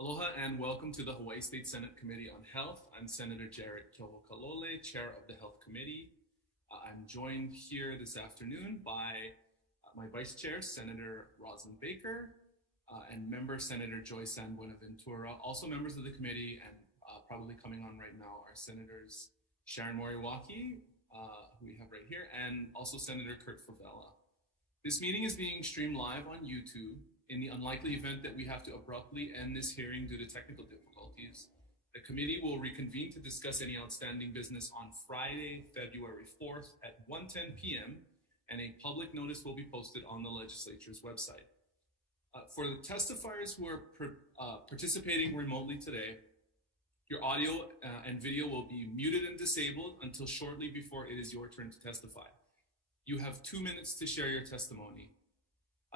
Aloha and welcome to the Hawaii State Senate Committee on Health. I'm Senator Jared Kehokalole, Chair of the Health Committee. I'm joined here this afternoon by my Vice Chair, Senator Rosalind Baker, and Member Senator Joyce San Buenaventura. Also members of the committee and probably coming on right now are Senators Sharon Moriwaki, who we have right here, and also Senator Kurt Favela. This meeting is being streamed live on YouTube. In the unlikely event that we have to abruptly end this hearing due to technical difficulties, the committee will reconvene to discuss any outstanding business on Friday, February 4th at 1:10 p.m. and a public notice will be posted on the legislature's website. For the testifiers who are participating remotely today, your audio and video will be muted and disabled until shortly before it is your turn to testify. You have 2 minutes to share your testimony.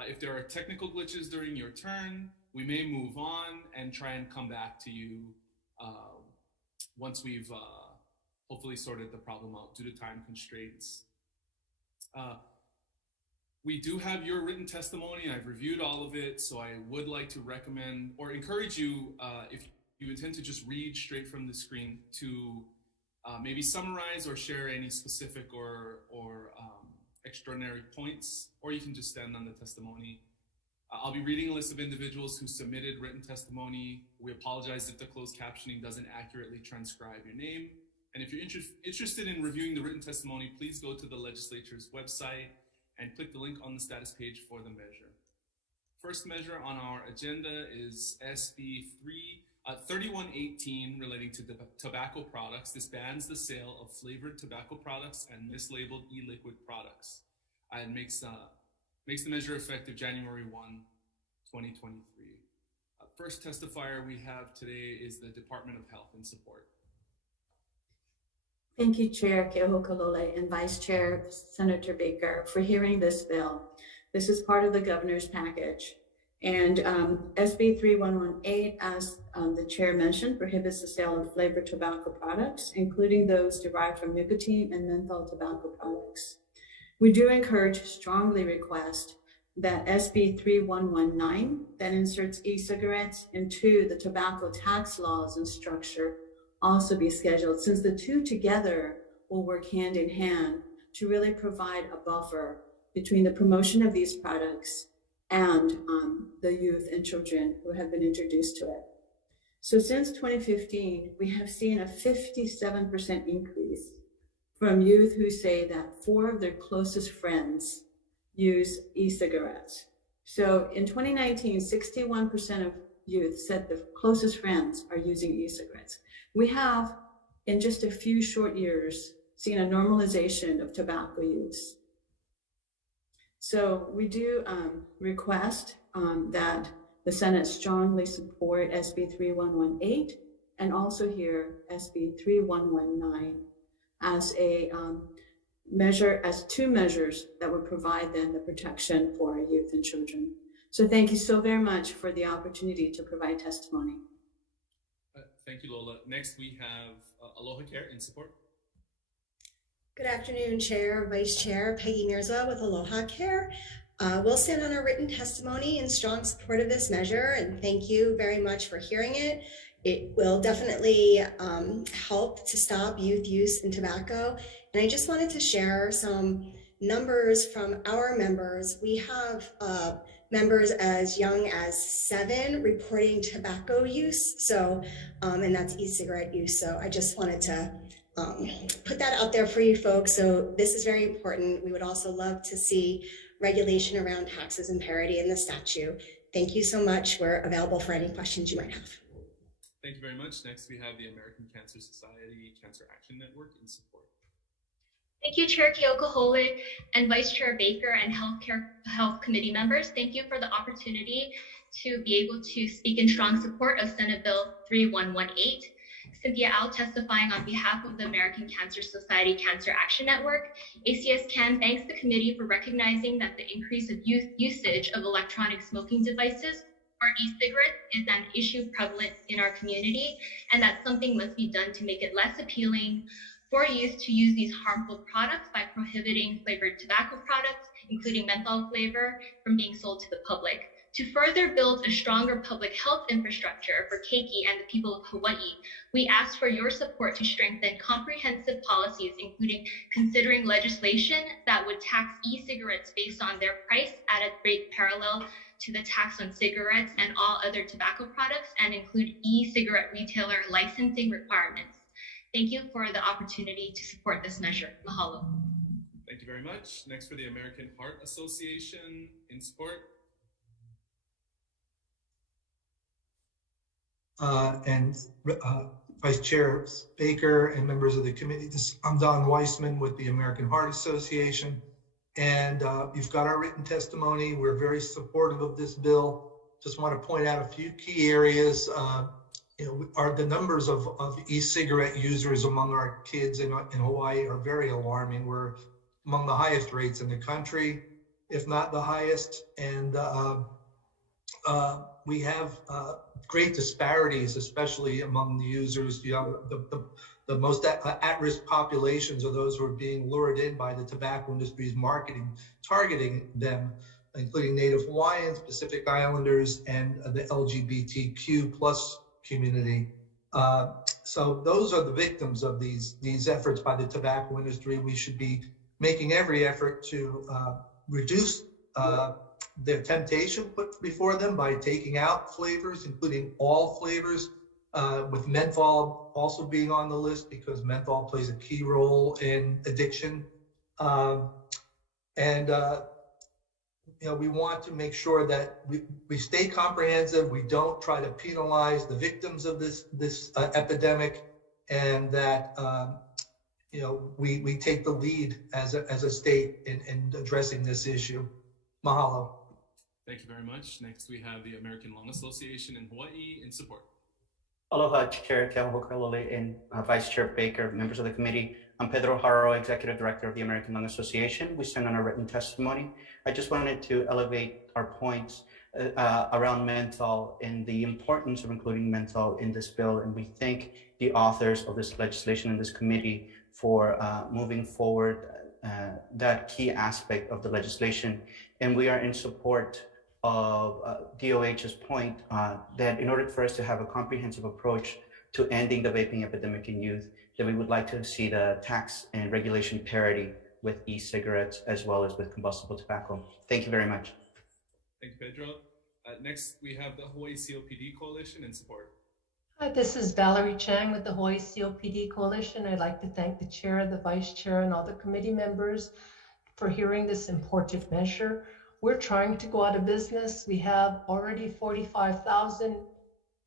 If there are technical glitches during your turn, we may move on and try and come back to you once we've hopefully sorted the problem out due to time constraints. We do have your written testimony. I've reviewed all of it, so I would like to recommend or encourage you, if you intend to just read straight from the screen, to maybe summarize or share any specific or extraordinary points, or you can just stand on the testimony. I'll be reading a list of individuals who submitted written testimony. We apologize if the closed captioning doesn't accurately transcribe your name. And if you're interested in reviewing the written testimony, please go to the legislature's website and click the link on the status page for the measure. First measure on our agenda is SB 3118 relating to tobacco products. This bans the sale of flavored tobacco products and mislabeled e-liquid products. And makes the measure effective January 1, 2023. First testifier we have today is the Department of Health and Support. Thank you, Chair Kehokalole and Vice Chair Senator Baker, for hearing this bill. This is part of the governor's package. And SB 3118, as the chair mentioned, prohibits the sale of flavored tobacco products, including those derived from nicotine and menthol tobacco products. We do strongly request that SB 3119, that inserts e-cigarettes into the tobacco tax laws and structure, also be scheduled, since the two together will work hand in hand to really provide a buffer between the promotion of these products and the youth and children who have been introduced to it. So since 2015, we have seen a 57% increase from youth who say that 4 of their closest friends use e-cigarettes. So in 2019, 61% of youth said their closest friends are using e-cigarettes. We have, in just a few short years, seen a normalization of tobacco use. So we do request that the Senate strongly support SB 3118 and also here SB 3119 as a measure, as 2 measures that would provide then the protection for our youth and children. So thank you so very much for the opportunity to provide testimony. Thank you, Lola. Next we have Aloha Care in Support. Good afternoon, Chair, Vice Chair, Peggy Mirza with Aloha Care. We'll stand on our written testimony in strong support of this measure, and thank you very much for hearing it. It will definitely help to stop youth use in tobacco. And I just wanted to share some numbers from our members. We have members as young as 7 reporting tobacco use, so and that's e-cigarette use. So I just wanted to put that out there for you folks. So this is very important. We would also love to see regulation around taxes and parity in the statute. Thank you so much. We're available for any questions you might have. Thank you very much. Next we have the American Cancer Society Cancer Action Network in support. Thank you, Chair Keokalole and Vice Chair Baker and Health Committee members. Thank you for the opportunity to be able to speak in strong support of Senate Bill 3118. Cynthia Au testifying on behalf of the American Cancer Society Cancer Action Network. ACSCAN thanks the committee for recognizing that the increase of youth usage of electronic smoking devices or e-cigarettes is an issue prevalent in our community, and that something must be done to make it less appealing for youth to use these harmful products by prohibiting flavored tobacco products, including menthol flavor, from being sold to the public. To further build a stronger public health infrastructure for Keiki and the people of Hawaii, we ask for your support to strengthen comprehensive policies, including considering legislation that would tax e-cigarettes based on their price at a rate parallel to the tax on cigarettes and all other tobacco products, and include e-cigarette retailer licensing requirements. Thank you for the opportunity to support this measure. Mahalo. Thank you very much. Next, for the American Heart Association, in support. Vice Chair Baker and members of the committee. I'm Don Weissman with the American Heart Association, and you've got our written testimony. We're very supportive of this bill. Just want to point out a few key areas. Are the numbers of e-cigarette users among our kids in Hawaii are very alarming. We're among the highest rates in the country, if not the highest, and we have great disparities, especially among the users. The most at-risk populations are those who are being lured in by the tobacco industry's marketing, targeting them, including Native Hawaiians, Pacific Islanders, and the LGBTQ plus community. So those are the victims of these efforts by the tobacco industry. We should be making every effort to reduce their temptation put before them by taking out flavors, including all flavors, with menthol also being on the list because menthol plays a key role in addiction. We want to make sure that we stay comprehensive. We don't try to penalize the victims of this epidemic, and that we take the lead as a state in addressing this issue. Mahalo. Thank you very much. Next, we have the American Lung Association in Hawaii in support. Aloha, Chair Keahokalole and Vice Chair Baker, members of the committee. I'm Pedro Haro, Executive Director of the American Lung Association. We stand on our written testimony. I just wanted to elevate our points around menthol and the importance of including menthol in this bill. And we thank the authors of this legislation in this committee for moving forward that key aspect of the legislation. And we are in support of DOH's point that in order for us to have a comprehensive approach to ending the vaping epidemic in youth, that we would like to see the tax and regulation parity with e-cigarettes as well as with combustible tobacco. Thank you very much. Thank you, Pedro. Next, we have the Hawaii COPD Coalition in support. Hi, this is Valerie Chang with the Hawaii COPD Coalition. I'd like to thank the chair, the vice chair, and all the committee members for hearing this important measure. We're trying to go out of business. We have already 45,000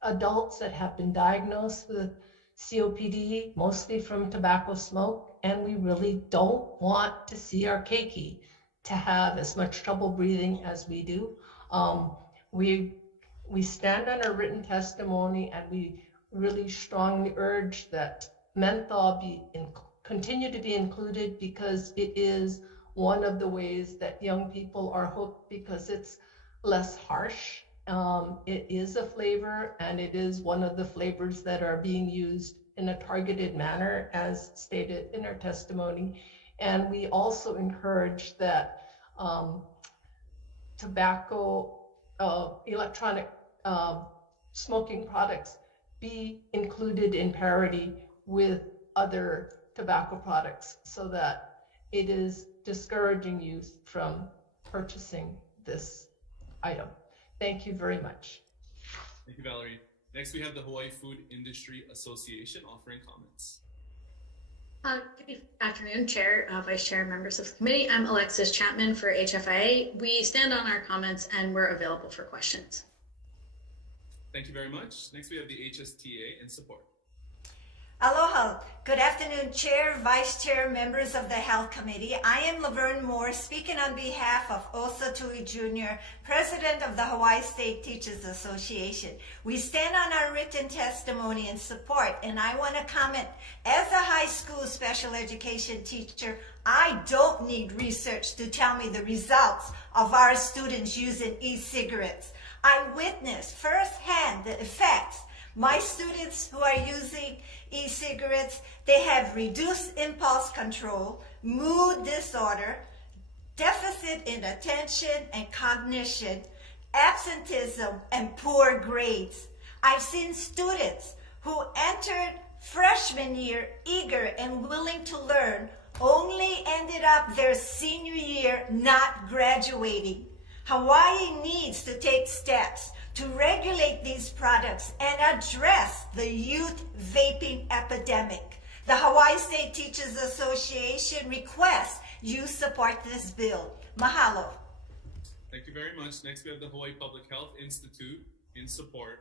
adults that have been diagnosed with COPD, mostly from tobacco smoke, and we really don't want to see our keiki to have as much trouble breathing as we do. We stand on our written testimony, and we really strongly urge that menthol continue to be included, because it is one of the ways that young people are hooked, because it's less harsh. It is a flavor, and it is one of the flavors that are being used in a targeted manner, as stated in our testimony. And we also encourage that tobacco, electronic smoking products be included in parity with other tobacco products, so that it is discouraging youth from purchasing this item. Thank you very much. Thank you, Valerie. Next, we have the Hawaii Food Industry Association offering comments. Good afternoon, Chair, Vice Chair, members of the committee. I'm Alexis Chapman for HFIA. We stand on our comments and we're available for questions. Thank you very much. Next, we have the HSTA in support. Aloha. Good afternoon, Chair, Vice Chair, members of the Health Committee. I am Laverne Moore, speaking on behalf of Osa Tui Jr., President of the Hawaii State Teachers Association. We stand on our written testimony in support, and I want to comment, as a high school special education teacher, I don't need research to tell me the results of our students using e-cigarettes. I witnessed firsthand the effects. My students who are using e-cigarettes, they have reduced impulse control, mood disorder, deficit in attention and cognition, absenteeism, and poor grades. I've seen students who entered freshman year eager and willing to learn, only ended up their senior year not graduating. Hawaii needs to take steps to regulate these products and address the youth vaping epidemic. The Hawaii State Teachers Association requests you support this bill. Mahalo. Thank you very much. Next, we have the Hawaii Public Health Institute in support.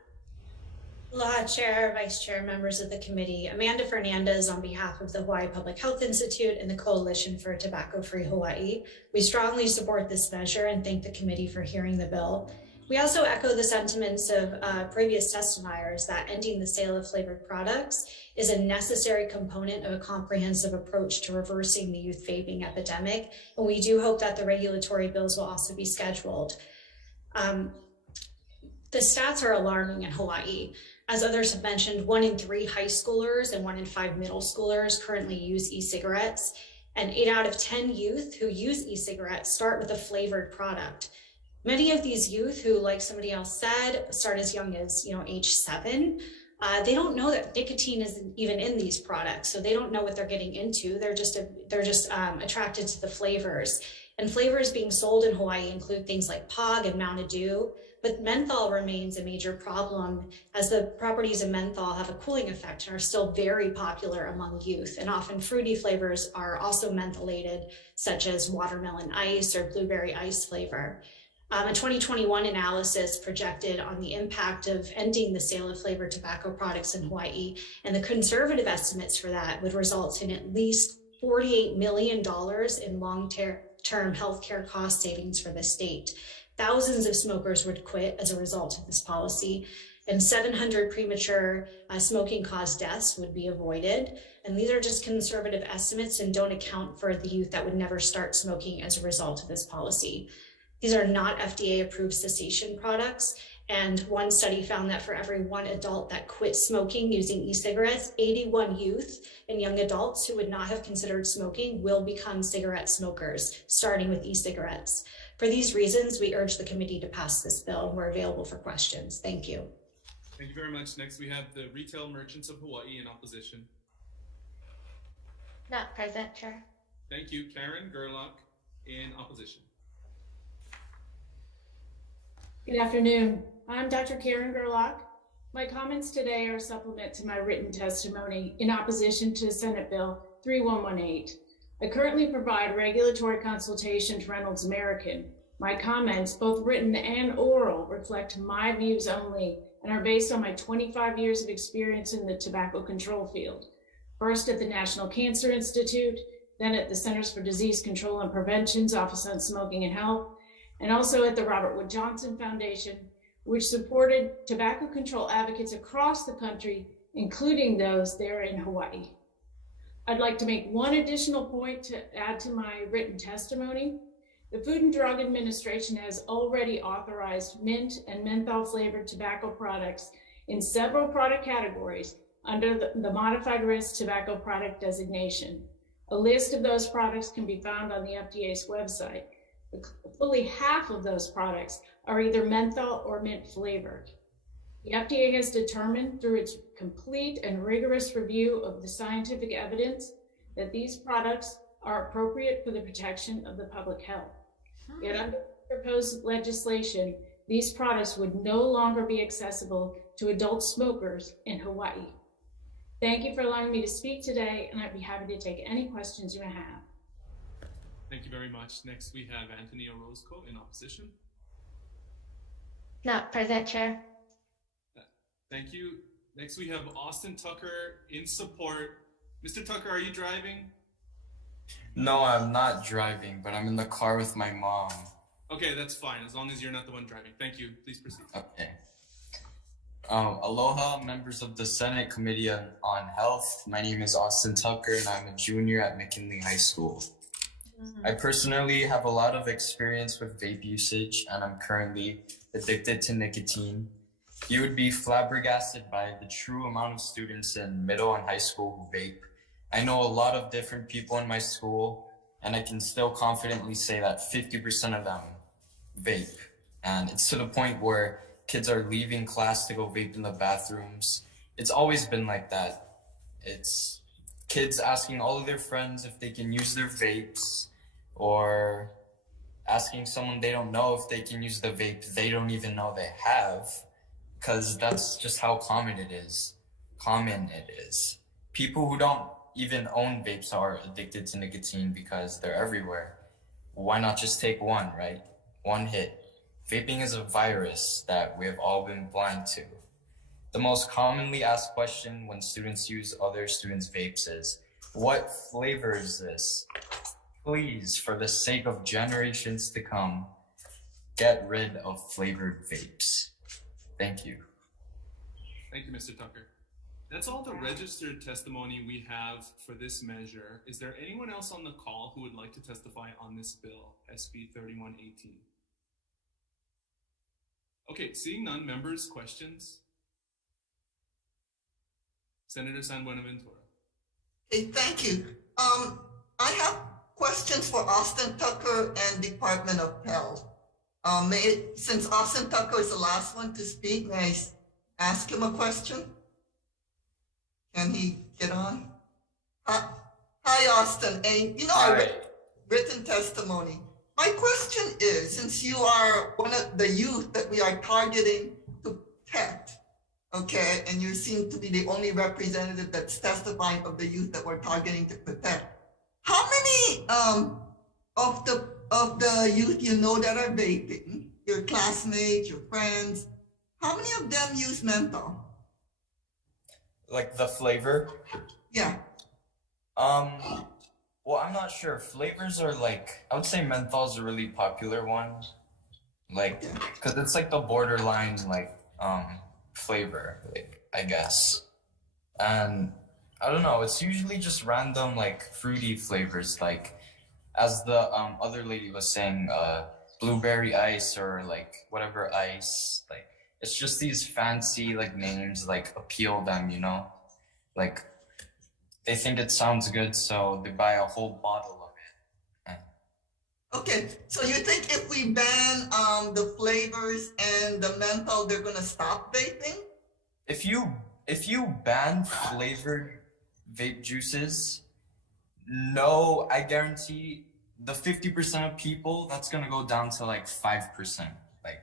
Aloha, Chair, Vice Chair, members of the committee. Amanda Fernandez on behalf of the Hawaii Public Health Institute and the Coalition for Tobacco-Free Hawaii. We strongly support this measure and thank the committee for hearing the bill. We also echo the sentiments of previous testifiers that ending the sale of flavored products is a necessary component of a comprehensive approach to reversing the youth vaping epidemic. And we do hope that the regulatory bills will also be scheduled. The stats are alarming in Hawaii. As others have mentioned, 1 in 3 high schoolers and 1 in 5 middle schoolers currently use e-cigarettes. And 8 out of 10 youth who use e-cigarettes start with a flavored product. Many of these youth who, like somebody else said, start as young as age 7, they don't know that nicotine is even in these products, so they don't know what they're getting into. They're just attracted to the flavors. And flavors being sold in Hawaii include things like POG and Mountain Dew, but menthol remains a major problem as the properties of menthol have a cooling effect and are still very popular among youth. And often fruity flavors are also mentholated, such as watermelon ice or blueberry ice flavor. A 2021 analysis projected on the impact of ending the sale of flavored tobacco products in Hawaii, and the conservative estimates for that would result in at least $48 million in long-term healthcare cost savings for the state. Thousands of smokers would quit as a result of this policy, and 700 premature smoking-caused deaths would be avoided. And these are just conservative estimates and don't account for the youth that would never start smoking as a result of this policy. These are not FDA-approved cessation products, and one study found that for every 1 adult that quit smoking using e-cigarettes, 81 youth and young adults who would not have considered smoking will become cigarette smokers, starting with e-cigarettes. For these reasons, we urge the committee to pass this bill, and we're available for questions. Thank you. Thank you very much. Next, we have the Retail Merchants of Hawaii in opposition. Not present, Chair. Thank you. Karen Gerlach in opposition. Good afternoon. I'm Dr. Karen Gerlach. My comments today are a supplement to my written testimony in opposition to Senate Bill 3118. I currently provide regulatory consultation to Reynolds American. My comments, both written and oral, reflect my views only and are based on my 25 years of experience in the tobacco control field. First at the National Cancer Institute, then at the Centers for Disease Control and Prevention's Office on Smoking and Health, and also at the Robert Wood Johnson Foundation, which supported tobacco control advocates across the country, including those there in Hawaii. I'd like to make one additional point to add to my written testimony. The Food and Drug Administration has already authorized mint and menthol flavored tobacco products in several product categories under the modified risk tobacco product designation. A list of those products can be found on the FDA's website. Fully half of those products are either menthol or mint flavored. The FDA has determined through its complete and rigorous review of the scientific evidence that these products are appropriate for the protection of the public health. Yet under proposed legislation, these products would no longer be accessible to adult smokers in Hawaii. Thank you for allowing me to speak today, and I'd be happy to take any questions you may have. Thank you very much. Next, we have Anthony Orozco in opposition. Not present, Chair. Thank you. Next, we have Austin Tucker in support. Mr. Tucker, are you driving? No, I'm not driving, but I'm in the car with my mom. Okay, that's fine, as long as you're not the one driving. Thank you. Please proceed. Okay. Aloha, members of the Senate Committee on Health. My name is Austin Tucker, and I'm a junior at McKinley High School. I personally have a lot of experience with vape usage, and I'm currently addicted to nicotine. You would be flabbergasted by the true amount of students in middle and high school who vape. I know a lot of different people in my school, and I can still confidently say that 50% of them vape. And it's to the point where kids are leaving class to go vape in the bathrooms. It's always been like that. It's kids asking all of their friends if they can use their vapes, or asking someone they don't know if they can use the vape they don't even know they have, because that's just how common it is. People who don't even own vapes are addicted to nicotine because they're everywhere. Why not just take one, right? One hit. Vaping is a virus that we have all been blind to. The most commonly asked question when students use other students' vapes is, what flavor is this? Please, for the sake of generations to come, get rid of flavored vapes. Thank you. Thank you, Mr. Tucker. That's all the registered testimony we have for this measure. Is there anyone else on the call who would like to testify on this bill, SB 3118? Okay, seeing none, members, questions? Senator San Buenaventura. Hey, thank you. I have questions for Austin Tucker and Department of Health. Since Austin Tucker is the last one to speak, may I ask him a question? Can he get on? Hi, Austin. And I read written testimony. My question is, since you are one of the youth that we are targeting to protect, okay, and you seem to be the only representative that's testifying of the youth that we're targeting to protect, how many of the youth you know that are vaping, your classmates, your friends, how many of them use menthol? Like the flavor? Yeah. Well, I'm not sure. Flavors are like, I would say menthol is a really popular one. Like, cause it's like the borderline, like, flavor, like, I guess. And I don't know, it's usually just random, like, fruity flavors, like, as the other lady was saying, blueberry ice or like whatever ice, like, it's just these fancy like names like appeal them, like they think it sounds good, so they buy a whole bottle of it. Okay, so you think if we ban the flavors and the menthol, they're gonna stop vaping? If you ban flavored vape juices, no, I guarantee the 50% of people, that's gonna go down to like 5%. Like,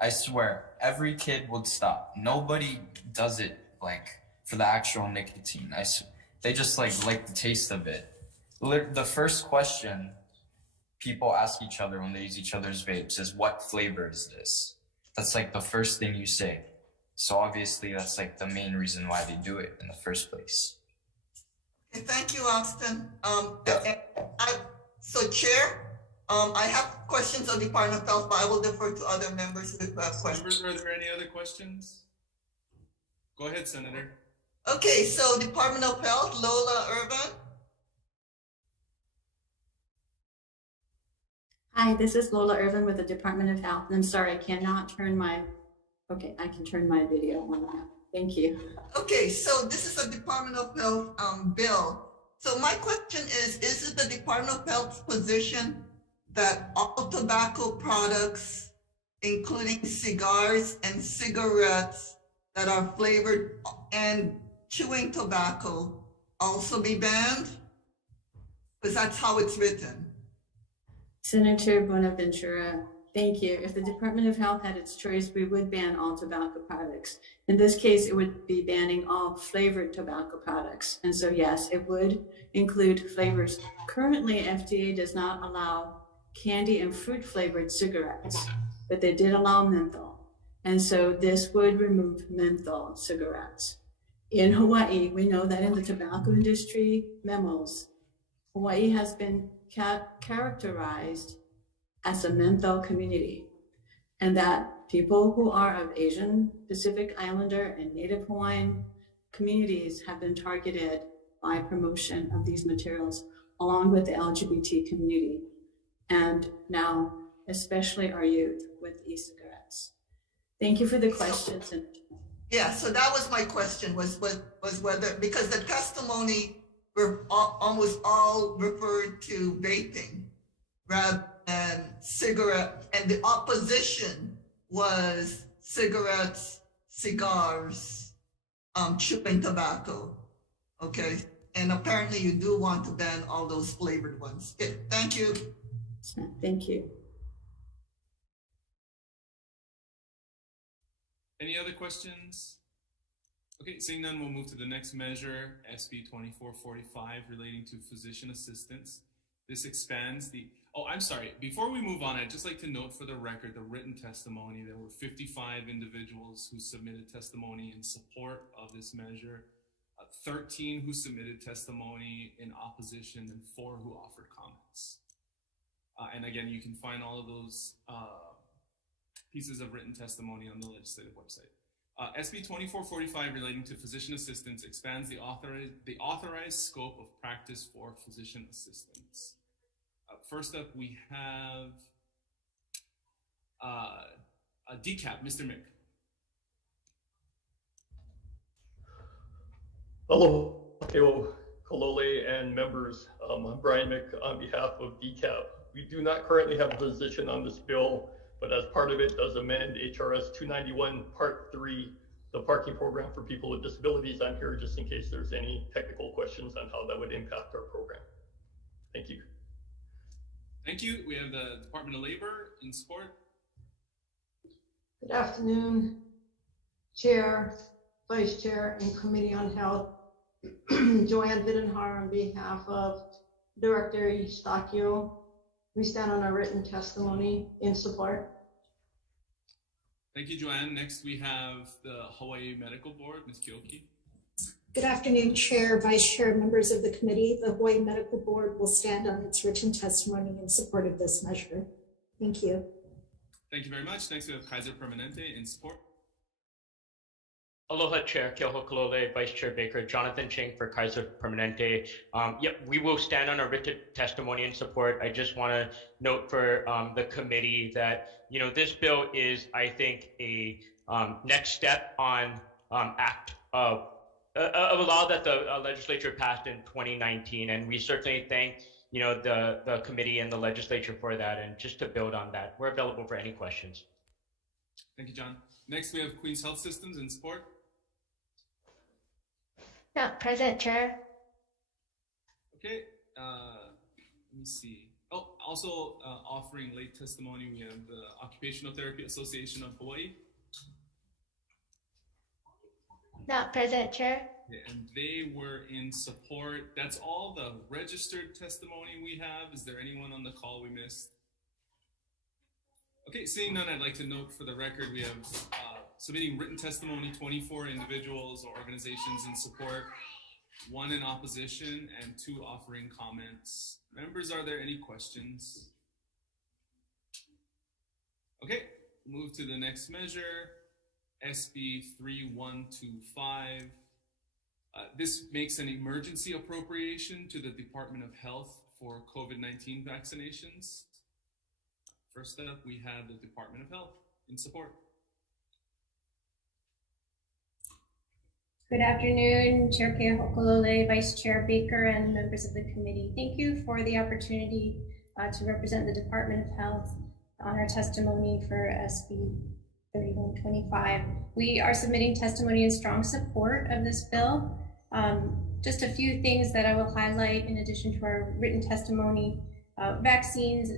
I swear, every kid would stop. Nobody does it like for the actual nicotine. They just like the taste of it. The first question people ask each other when they use each other's vapes is, what flavor is this? That's like the first thing you say. So obviously that's like the main reason why they do it in the first place. Okay, thank you, Austin. So Chair, I have questions on Department of Health, but I will defer to other members who have questions. Members, are there any other questions? Go ahead, Senator. Okay, so Department of Health, Lola Irvin. Hi, this is Lola Irvin with the Department of Health. And I'm sorry, I cannot turn my, okay, I can turn my video on now. Thank you. Okay, so this is a Department of Health bill. So my question is it the Department of Health's position that all tobacco products, including cigars and cigarettes that are flavored and chewing tobacco, also be banned? Because that's how it's written. Senator Bonaventura, thank you. If the Department of Health had its choice, we would ban all tobacco products. In this case, it would be banning all flavored tobacco products. And so yes, it would include flavors. Currently, FDA does not allow candy and fruit flavored cigarettes, but they did allow menthol. And so this would remove menthol cigarettes. In Hawaii, we know that in the tobacco industry memos, Hawaii has been characterized as a menthol community, and that people who are of Asian, Pacific Islander, and Native Hawaiian communities have been targeted by promotion of these materials, along with the LGBT community, and now especially our youth with e-cigarettes. Thank you for the questions. Yeah, so that was my question, was whether, because the testimony were almost all referred to vaping, and cigarette, and the opposition was cigarettes, cigars, chewing tobacco. Okay, and apparently you do want to ban all those flavored ones. Okay, thank you. Thank you. Any other questions? Okay, seeing none, we'll move to the next measure, SB 2445, relating to physician assistants. This expands the, oh, I'm sorry. Before we move on, I'd just like to note for the record the written testimony. There were 55 individuals who submitted testimony in support of this measure, 13 who submitted testimony in opposition, and 4 who offered comments. And again, you can find all of those pieces of written testimony on the legislative website. SB 2445 relating to physician assistants expands the authorized scope of practice for physician assistants. First up, we have a DCAP, Mr. Mick. Hello, Kalole and members. I'm Brian Mick on behalf of DCAP. We do not currently have a position on this bill, but as part of it does amend HRS 291 Part 3, the parking program for people with disabilities. I'm here just in case there's any technical questions on how that would impact our program. Thank you. Thank you. We have the Department of Labor in support. Good afternoon, Chair, Vice Chair, and Committee on Health. Joanne Videnhar on behalf of Director Eustaquio. We stand on our written testimony in support. Thank you, Joanne. Next, we have the Hawai'i Medical Board, Ms. Kioki. Good afternoon, Chair, Vice Chair, members of the committee. The Hawai'i Medical Board will stand on its written testimony in support of this measure. Thank you. Thank you very much. Next, we have Kaiser Permanente in support. Aloha, Chair Keoho Kalole, Vice Chair Baker, Jonathan Ching for Kaiser Permanente. Yep, we will stand on our written testimony in support. I just want to note for the committee that, you know, this bill is, I think, a next step on a law that the legislature passed in 2019, and we certainly thank, you know, the committee and the legislature for that. And just to build on that, we're available for any questions. Thank you, John. Next, we have Queens Health Systems in support. Yeah, present, Chair. Okay, let me see. Oh, also offering late testimony, we have the Occupational Therapy Association of Hawaii. Not present, Chair. Yeah, and they were in support. That's all the registered testimony we have. Is there anyone on the call we missed? Okay, seeing none, I'd like to note for the record, we have submitting written testimony, 24 individuals or organizations in support, 1 in opposition, and 2 offering comments. Members, are there any questions? Okay, move to the next measure, SB 3125. This makes an emergency appropriation to the Department of Health for COVID-19 vaccinations. First up, we have the Department of Health in support. Good afternoon, Chair Keohokalole, Vice Chair Baker, and members of the committee. Thank you for the opportunity to represent the Department of Health on our testimony for SB 3125. We are submitting testimony in strong support of this bill. Just a few things that I will highlight in addition to our written testimony. Vaccines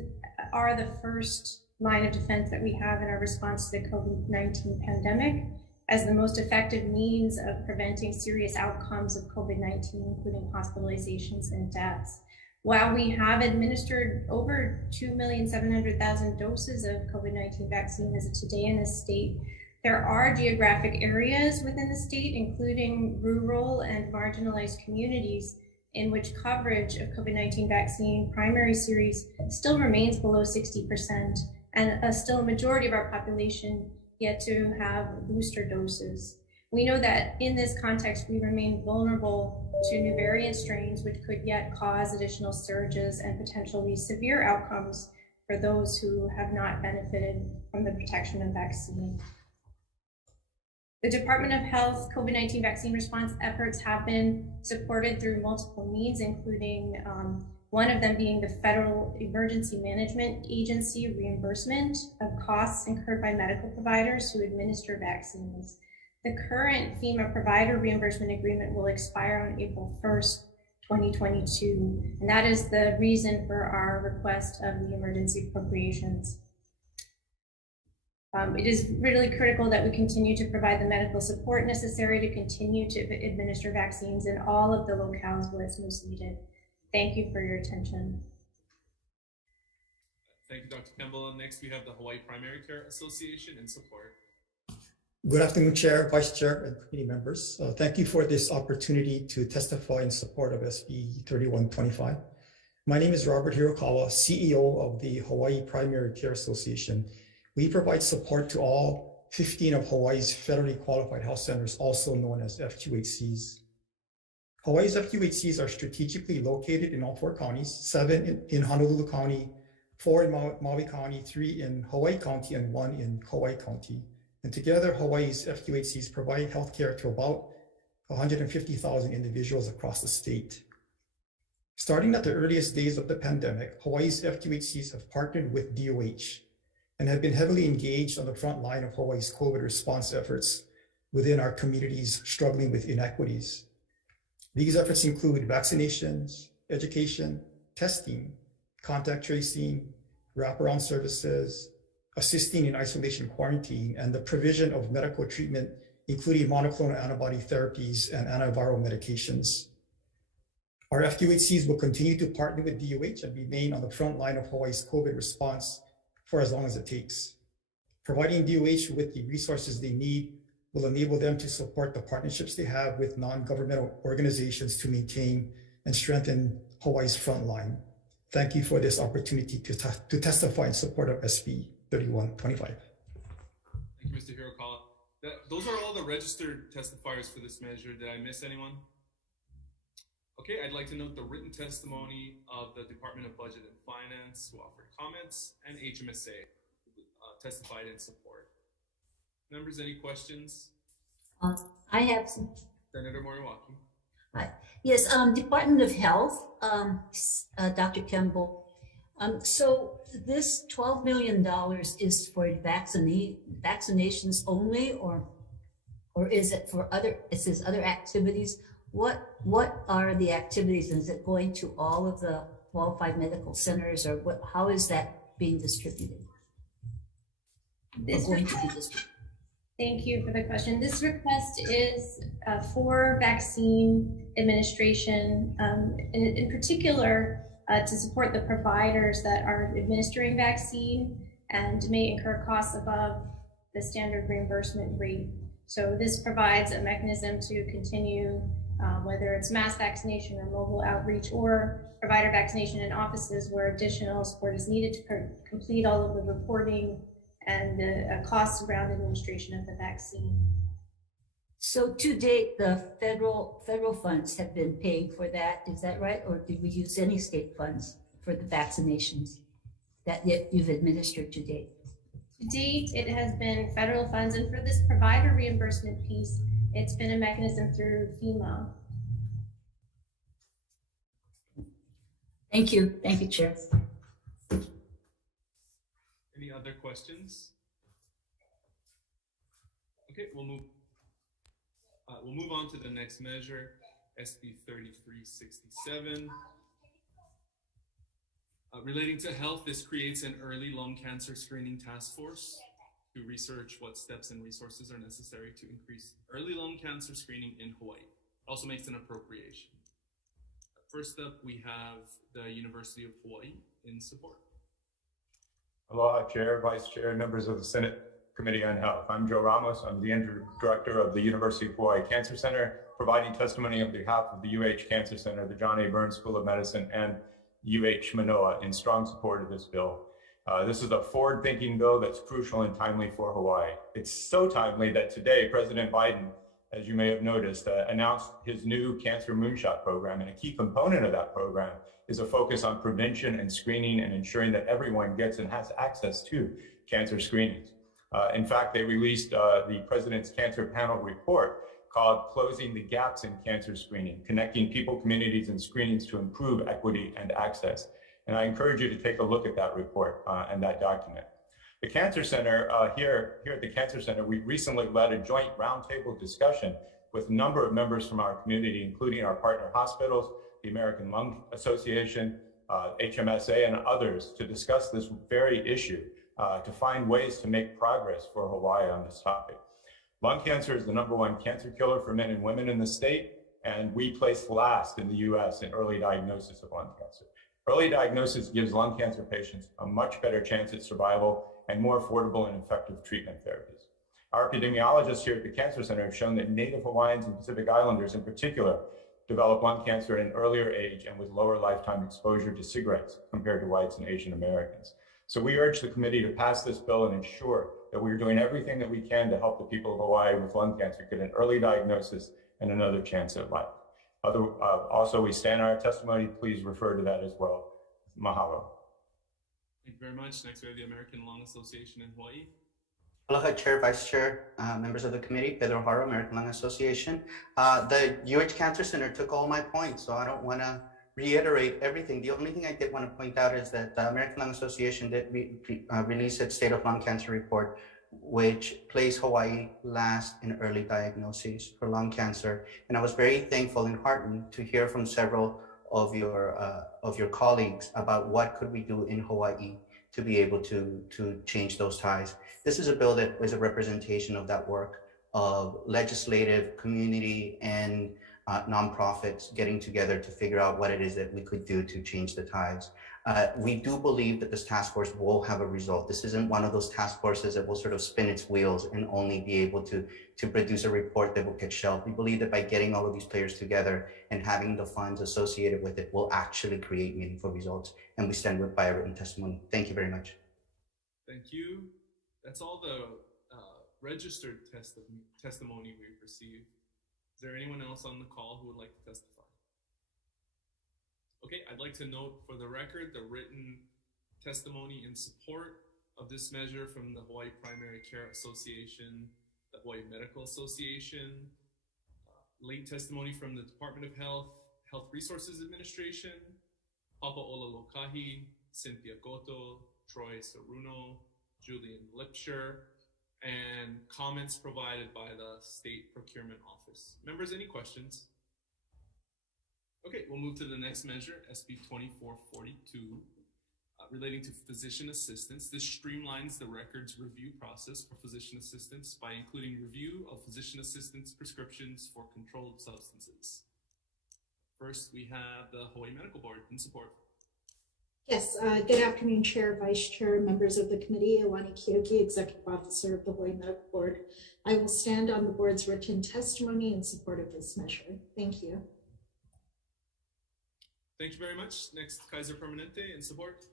are the first line of defense that we have in our response to the COVID-19 pandemic as the most effective means of preventing serious outcomes of COVID-19, including hospitalizations and deaths. While we have administered over 2,700,000 doses of COVID-19 vaccine as of today in the state, there are geographic areas within the state, including rural and marginalized communities, in which coverage of COVID-19 vaccine primary series still remains below 60%, and still a majority of our population yet to have booster doses. We know that in this context, we remain vulnerable to new variant strains, which could yet cause additional surges and potentially severe outcomes for those who have not benefited from the protection of vaccine. The Department of Health COVID-19 vaccine response efforts have been supported through multiple means, including one of them being the Federal Emergency Management Agency reimbursement of costs incurred by medical providers who administer vaccines. The current FEMA provider reimbursement agreement will expire on April 1st, 2022, and that is the reason for our request of the emergency appropriations. It is really critical that we continue to provide the medical support necessary to continue to administer vaccines in all of the locales where it's most needed. Thank you for your attention. Thank you, Dr. Campbell. Next, we have the Hawaii Primary Care Association in support. Good afternoon, Chair, Vice Chair, and committee members. Thank you for this opportunity to testify in support of SB 3125. My name is Robert Hirokawa, CEO of the Hawaii Primary Care Association. We provide support to all 15 of Hawaii's federally qualified health centers, also known as FQHCs. Hawaii's FQHCs are strategically located in all 4 counties, 7 in Honolulu County, 4 in Maui County, 3 in Hawaii County, and 1 in Kauai County. And together, Hawaii's FQHCs provide healthcare to about 150,000 individuals across the state. Starting at the earliest days of the pandemic, Hawaii's FQHCs have partnered with DOH and have been heavily engaged on the front line of Hawaii's COVID response efforts within our communities struggling with inequities. These efforts include vaccinations, education, testing, contact tracing, wraparound services, assisting in isolation quarantine, and the provision of medical treatment, including monoclonal antibody therapies and antiviral medications. Our FQHCs will continue to partner with DOH and remain on the front line of Hawaii's COVID response for as long as it takes. Providing DOH with the resources they need will enable them to support the partnerships they have with non-governmental organizations to maintain and strengthen Hawaii's front line. Thank you for this opportunity to testify in support of SB 3125. Thank you, Mr. Hirokawa. Those are all the registered testifiers for this measure. Did I miss anyone? Okay, I'd like to note the written testimony of the Department of Budget and Finance, who offered comments, and HMSA, who testified in support. Members, any questions? I have some. Senator Moriwaki. Hi. Yes, Department of Health, Dr. Campbell. So this $12 million is for vaccinations only, or is it for other? It says other activities. What are the activities? Is it going to all of the qualified medical centers, or what? How is that being distributed? Thank you for the question. This request is for vaccine administration, in particular to support the providers that are administering vaccine and may incur costs above the standard reimbursement rate. So this provides a mechanism to continue whether it's mass vaccination or mobile outreach or provider vaccination in offices where additional support is needed to complete all of the reporting and the costs around administration of the vaccine. So to date, the federal funds have been paying for that. Is that right? Or did we use any state funds for the vaccinations that you've administered to date? To date, it has been federal funds, and for this provider reimbursement piece, it's been a mechanism through FEMA. Thank you. Thank you, Chair. Any other questions? Okay, we'll move on to the next measure, SB 3367. Relating to health, this creates an early lung cancer screening task force to research what steps and resources are necessary to increase early lung cancer screening in Hawaii. It also makes an appropriation. First up, we have the University of Hawaii in support. Aloha, Chair, Vice Chair, members of the Senate Committee on Health. I'm Joe Ramos. I'm the Director of the University of Hawaii Cancer Center, providing testimony on behalf of the UH Cancer Center, the John A. Burns School of Medicine, and UH Manoa in strong support of this bill. This is a forward-thinking bill that's crucial and timely for Hawaii. It's so timely that today, President Biden, as you may have noticed, announced his new Cancer Moonshot program, and a key component of that program is a focus on prevention and screening and ensuring that everyone gets and has access to cancer screenings. In fact, they released the President's Cancer Panel report called Closing the Gaps in Cancer Screening, Connecting People, Communities, and Screenings to Improve Equity and Access. And I encourage you to take a look at that report and that document. The Cancer Center, here at the Cancer Center, we recently led a joint roundtable discussion with a number of members from our community, including our partner hospitals, the American Lung Association, HMSA, and others, to discuss this very issue, to find ways to make progress for Hawaii on this topic. Lung cancer is the #1 cancer killer for men and women in the state, and we placed last in the US in early diagnosis of lung cancer. Early diagnosis gives lung cancer patients a much better chance at survival and more affordable and effective treatment therapies. Our epidemiologists here at the Cancer Center have shown that Native Hawaiians and Pacific Islanders in particular develop lung cancer at an earlier age and with lower lifetime exposure to cigarettes compared to whites and Asian Americans. So we urge the committee to pass this bill and ensure that we're doing everything that we can to help the people of Hawaii with lung cancer get an early diagnosis and another chance at life. Also, we stand on our testimony. Please refer to that as well. Mahalo. Thank you very much. Next, we have the American Lung Association in Hawaii. Aloha, Chair, Vice Chair, members of the committee, Pedro Haro, American Lung Association. The UH Cancer Center took all my points, so I don't want to reiterate everything. The only thing I did want to point out is that the American Lung Association did release its State of Lung Cancer report, which placed Hawaii last in early diagnoses for lung cancer. And I was very thankful and heartened to hear from several of your colleagues about what could we do in Hawaii to be able to change those ties. This is a bill that is a representation of that work of legislative, community, and nonprofits getting together to figure out what it is that we could do to change the tides. We do believe that this task force will have a result. This isn't one of those task forces that will sort of spin its wheels and only be able to produce a report that will get shelved. We believe that by getting all of these players together and having the funds associated with it will actually create meaningful results. And we stand by a written testimony. Thank you very much. Thank you. That's all the registered testimony we've received. Is there anyone else on the call who would like to testify? Okay, I'd like to note for the record the written testimony in support of this measure from the Hawaii Primary Care Association, the Hawaii Medical Association, late testimony from the Department of Health, Health Resources Administration, Papa Ola Lokahi, Cynthia Goto, Troy Saruno, Julian Lipscher, and comments provided by the State Procurement Office. Members, any questions? Okay, we'll move to the next measure, SB 2442, relating to physician assistants. This streamlines the records review process for physician assistants by including review of physician assistants' prescriptions for controlled substances. First, we have the Hawaii Medical Board in support. Yes, good afternoon, Chair, Vice Chair, members of the committee. Iwani Kioki, Executive Officer of the Hawaii Medical Board. I will stand on the board's written testimony in support of this measure. Thank you. Thank you very much. Next, Kaiser Permanente in support.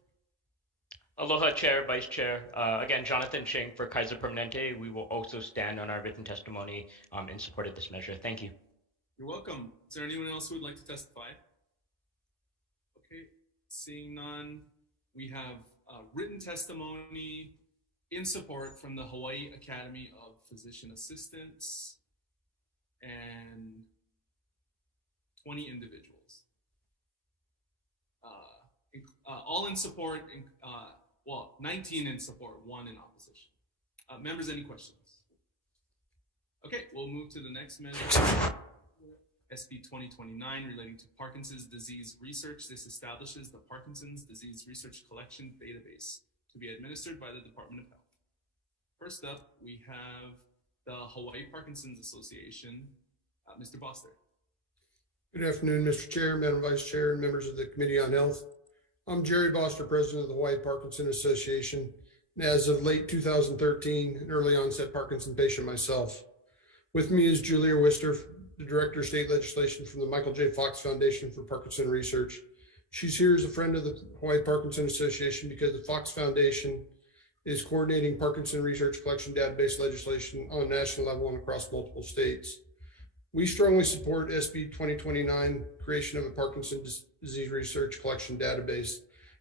Aloha, Chair, Vice Chair. Again, Jonathan Ching for Kaiser Permanente. We will also stand on our written testimony in support of this measure. Thank you. You're welcome. Is there anyone else who would like to testify? Okay, seeing none, we have written testimony in support from the Hawaii Academy of Physician Assistants and 20 individuals. All in support, well, 19 in support, 1 in opposition. Members, any questions? Okay, we'll move to the next measure, SB 2029, relating to Parkinson's disease research. This establishes the Parkinson's disease research collection database to be administered by the Department of Health. First up, we have the Hawaii Parkinson's Association, Mr. Foster. Good afternoon, Mr. Chair, Madam Vice Chair, and members of the Committee on Health. I'm Jerry Boster, President of the Hawaii Parkinson Association, and as of late 2013, an early onset Parkinson patient myself. With me is Julia Wister, the Director of State Legislation from the Michael J. Fox Foundation for Parkinson Research. She's here as a friend of the Hawaii Parkinson Association because the Fox Foundation is coordinating Parkinson research collection database legislation on a national level and across multiple states. We strongly support SB 2029, creation of a Parkinson's disease research collection database.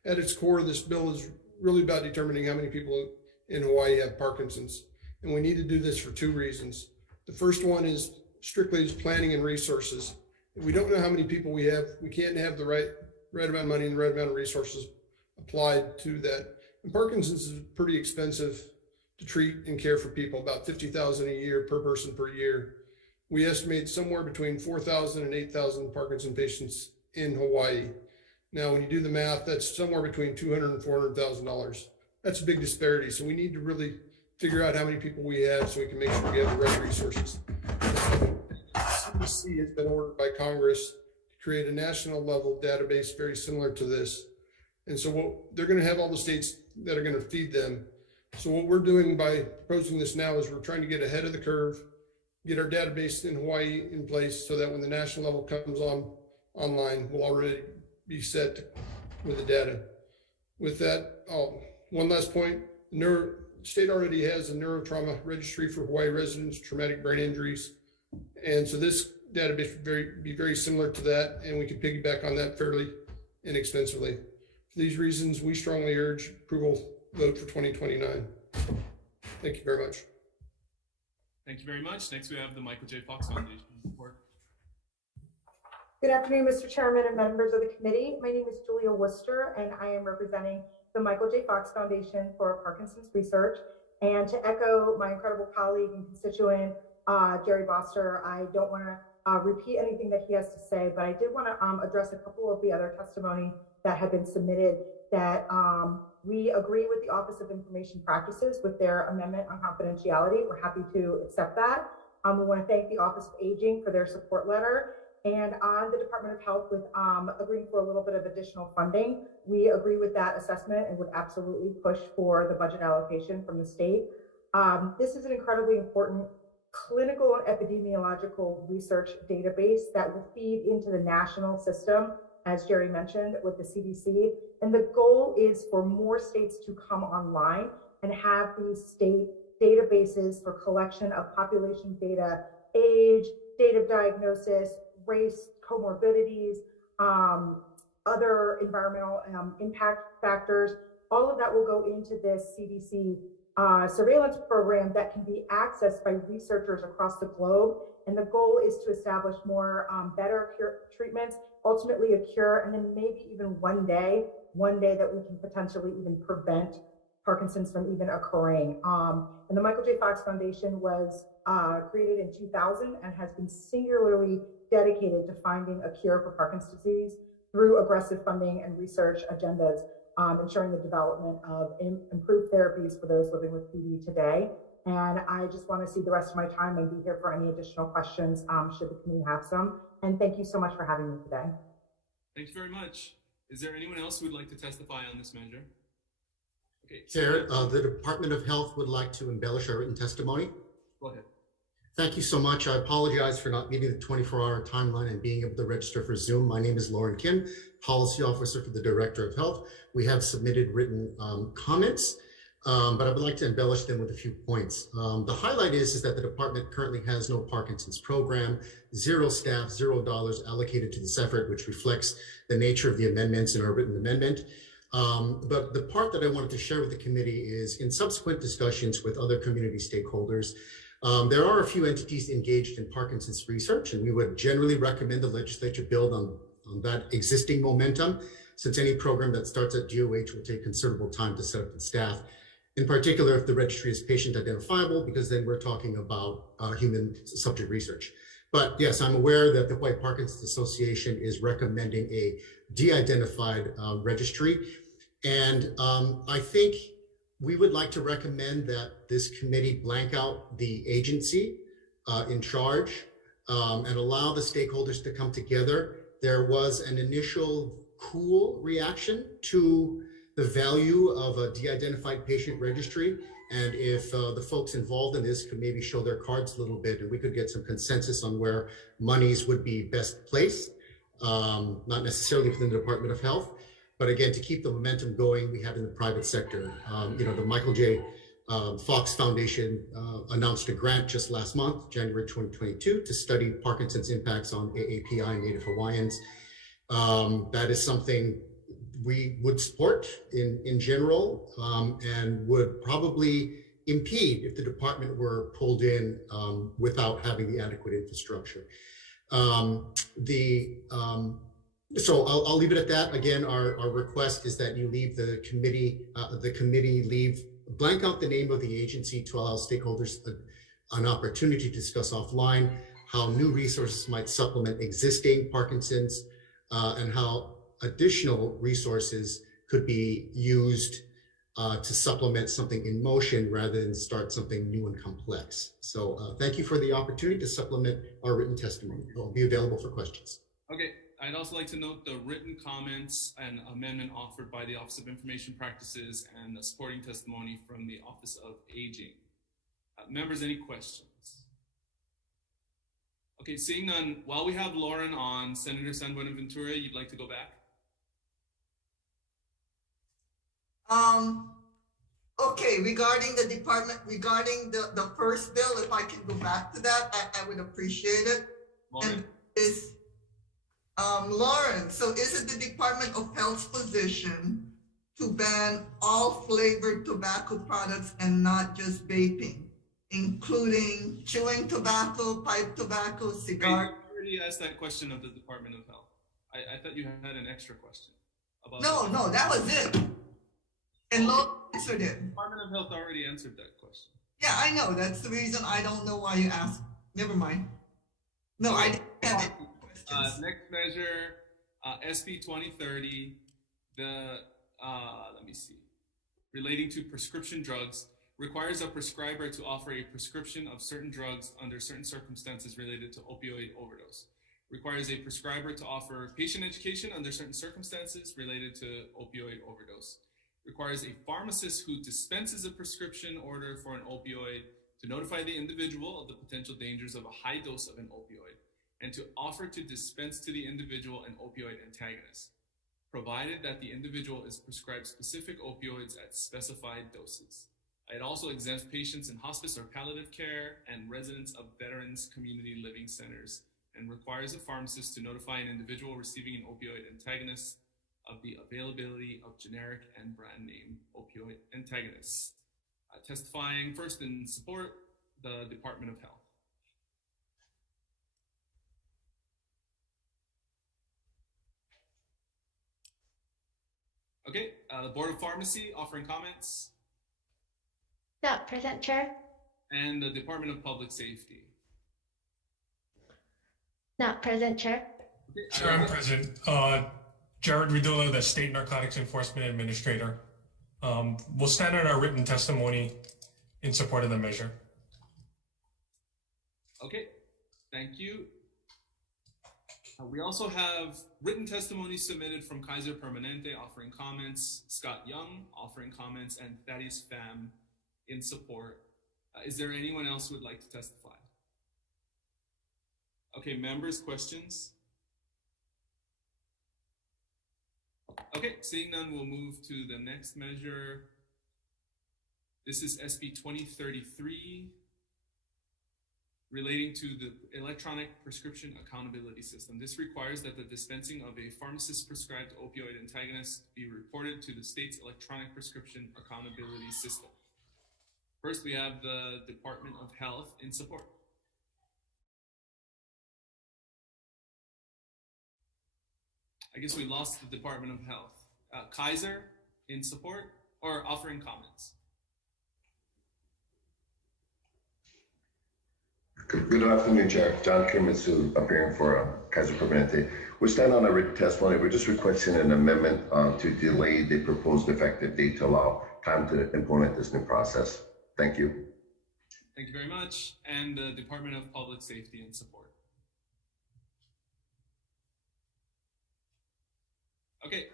At its core, this bill is really about determining how many people in Hawaii have Parkinson's. And we need to do this for 2 reasons. The first one is strictly as planning and resources. If we don't know how many people we have, we can't have the right amount of money and the right amount of resources applied to that. And Parkinson's is pretty expensive to treat and care for people, about $50,000 a year per person per year. We estimate somewhere between 4,000 and 8,000 Parkinson patients in Hawaii. Now, when you do the math, that's somewhere between $200,000 and $400,000. That's a big disparity. So we need to really figure out how many people we have so we can make sure we have the right resources. CDC has been ordered by Congress to create a national level database very similar to this. And so they're going to have all the states that are going to feed them. So what we're doing by proposing this now is we're trying to get ahead of the curve, get our database in Hawaii in place so that when the national level comes online, we'll already be set with the data. With that, one last point, the state already has a neurotrauma registry for Hawaii residents, traumatic brain injuries. And so this database would be very similar to that, and we can piggyback on that fairly inexpensively. For these reasons, we strongly urge approval vote for 2029. Thank you very much. Thank you very much. Next, we have the Michael J. Fox Foundation report. Good afternoon, Mr. Chairman and members of the committee. My name is Julia Worcester, and I am representing the Michael J. Fox Foundation for Parkinson's Research. And to echo my incredible colleague and constituent, Jerry Boster, I don't want to repeat anything that he has to say, but I did want to address a couple of the other testimony that have been submitted that we agree with the Office of Information Practices with their amendment on confidentiality. We're happy to accept that. We want to thank the Office of Aging for their support letter. And on the Department of Health with agreeing for a little bit of additional funding, we agree with that assessment and would absolutely push for the budget allocation from the state. This is an incredibly important clinical and epidemiological research database that will feed into the national system, as Jerry mentioned, with the CDC. And the goal is for more states to come online and have these state databases for collection of population data, age, date of diagnosis, race, comorbidities, other environmental impact factors. All of that will go into this CDC surveillance program that can be accessed by researchers across the globe. And the goal is to establish more better treatments, ultimately a cure, and then maybe even one day that we can potentially even prevent Parkinson's from even occurring. And the Michael J. Fox Foundation was created in 2000 and has been singularly dedicated to finding a cure for Parkinson's disease through aggressive funding and research agendas, ensuring the development of improved therapies for those living with PD today. And I just want to see the rest of my time and be here for any additional questions should the committee have some. And thank you so much for having me today. Thank you very much. Is there anyone else who would like to testify on this measure? Okay. Chair, the Department of Health would like to embellish our written testimony. Go ahead. Thank you so much. I apologize for not meeting the 24-hour timeline and being able to register for Zoom. My name is Lauren Kim, Policy Officer for the Director of Health. We have submitted written comments, but I would like to embellish them with a few points. The highlight is that the department currently has no Parkinson's program, zero staff, $0 allocated to this effort, which reflects the nature of the amendments in our written amendment. But the part that I wanted to share with the committee is in subsequent discussions with other community stakeholders, there are a few entities engaged in Parkinson's research, and we would generally recommend the legislature build on that existing momentum, since any program that starts at DOH will take considerable time to set up the staff, in particular if the registry is patient identifiable, because then we're talking about human subject research. But yes, I'm aware that the Hawaii Parkinson's Association is recommending a de-identified registry. And I think we would like to recommend that this committee blank out the agency in charge and allow the stakeholders to come together. There was an initial cool reaction to the value of a de-identified patient registry. And if the folks involved in this could maybe show their cards a little bit, and we could get some consensus on where monies would be best placed, not necessarily within the Department of Health, but again, to keep the momentum going, we have in the private sector. The Michael J. Fox Foundation announced a grant just last month, January 2022, to study Parkinson's impacts on AAPI and Native Hawaiians. That is something we would support in general, and would probably impede if the department were pulled in without having the adequate infrastructure. So I'll leave it at that. Again, our request is that you leave the committee leave blank out the name of the agency to allow stakeholders an opportunity to discuss offline how new resources might supplement existing Parkinson's and how additional resources could be used to supplement something in motion rather than start something new and complex. So thank you for the opportunity to supplement our written testimony. It will be available for questions. Okay, I'd also like to note the written comments and amendment offered by the Office of Information Practices and the supporting testimony from the Office of Aging. Members, any questions? Okay, seeing none, while we have Lauren on, Senator San Buenaventura, you'd like to go back? Okay, regarding the department, regarding the first bill, if I can go back to that, I would appreciate it. Lauren? Lauren, so is it the Department of Health's position to ban all flavored tobacco products and not just vaping, including chewing tobacco, pipe tobacco, cigar? Wait, you already asked that question of the Department of Health. I thought you had an extra question. About No, that was it. And Lauren answered it. The Department of Health already answered that question. Yeah, I know. That's the reason I don't know why you asked. Never mind. No, I didn't have it. Next measure, SB 2030, let me see, relating to prescription drugs, requires a prescriber to offer a prescription of certain drugs under certain circumstances related to opioid overdose. Requires a prescriber to offer patient education under certain circumstances related to opioid overdose. Requires a pharmacist who dispenses a prescription order for an opioid to notify the individual of the potential dangers of a high dose of an opioid, and to offer to dispense to the individual an opioid antagonist, provided that the individual is prescribed specific opioids at specified doses. It also exempts patients in hospice or palliative care and residents of veterans community living centers, and requires a pharmacist to notify an individual receiving an opioid antagonist of the availability of generic and brand name opioid antagonists. Testifying first in support, the Department of Health. Okay, the Board of Pharmacy offering comments. Not present, Chair. And the Department of Public Safety. Not present, Chair. Okay, Chair, I'm present. Jared Redullo, the State Narcotics Enforcement Administrator. We'll stand on our written testimony in support of the measure. Okay, thank you. We also have written testimony submitted from Kaiser Permanente offering comments, Scott Young offering comments, and Thaddeus Pham in support. Is there anyone else who would like to testify? Okay, members, questions? Okay, seeing none, we'll move to the next measure. This is SB 2033, relating to the electronic prescription accountability system. This requires that the dispensing of a pharmacist-prescribed opioid antagonist be reported to the state's electronic prescription accountability system. First, we have the Department of Health in support. I guess we lost the Department of Health. Kaiser in support or offering comments? Good afternoon, Chair. John Kimitsu, appearing for Kaiser Permanente. We stand on a written testimony. We're just requesting an amendment to delay the proposed effective date to allow time to implement this new process. Thank you. Thank you very much. And the Department of Public Safety in support. Okay.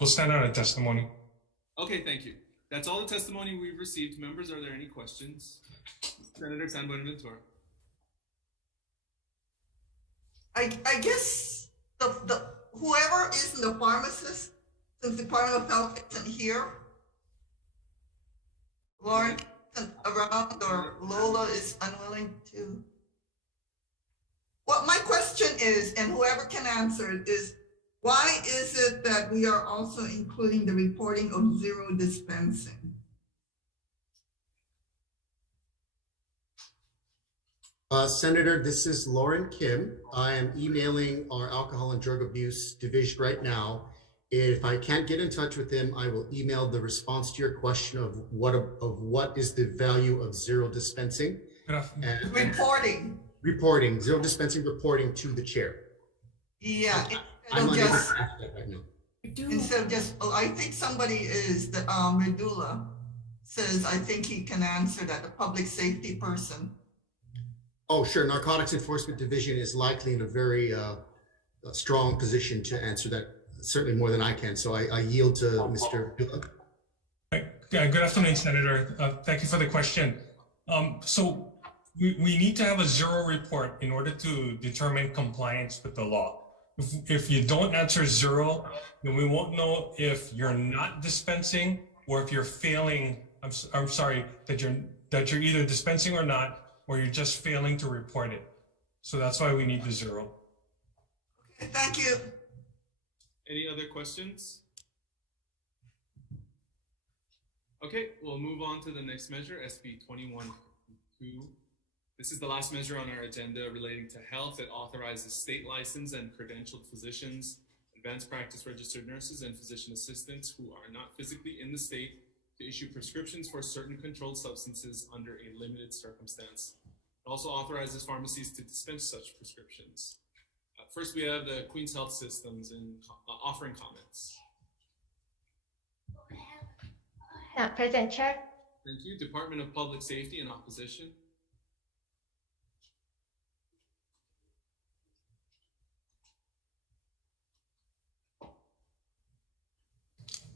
We'll stand on a testimony. Okay, thank you. That's all the testimony we've received. Members, are there any questions? Senator San Buenaventura. I guess the whoever is the pharmacist, since the Department of Health isn't here, Lauren isn't around, or Lola is unwilling to. What my question is, and whoever can answer it, is Why is it that we are also including the reporting of zero dispensing? Senator, this is Lauren Kim. I am emailing our Alcohol and Drug Abuse Division right now. If I can't get in touch with him, I will email the response to your question of what is the value of zero dispensing. And reporting, zero dispensing reporting to the chair. Yeah, I'm unable to ask that right now. Instead of just, I think somebody is, the Medula says, I think he can answer that, the public safety person. Oh, sure. Narcotics Enforcement Division is likely in a very strong position to answer that, certainly more than I can. So I yield to Mr. Dula. Good afternoon, Senator. Thank you for the question. So we need to have a zero report in order to determine compliance with the law. If you don't answer zero, then we won't know if you're not dispensing or if you're failing. I'm sorry, that you're either dispensing or not, or you're just failing to report it. So that's why we need the zero. Okay, thank you. Any other questions? Okay, we'll move on to the next measure, SB 21-2. This is the last measure on our agenda relating to health. It authorizes state licensed and credentialed physicians, advanced practice registered nurses, and physician assistants who are not physically in the state to issue prescriptions for certain controlled substances under a limited circumstance. It also authorizes pharmacies to dispense such prescriptions. First, we have the Queen's Health Systems in offering comments. Not present, Chair. Thank you. Department of Public Safety in opposition.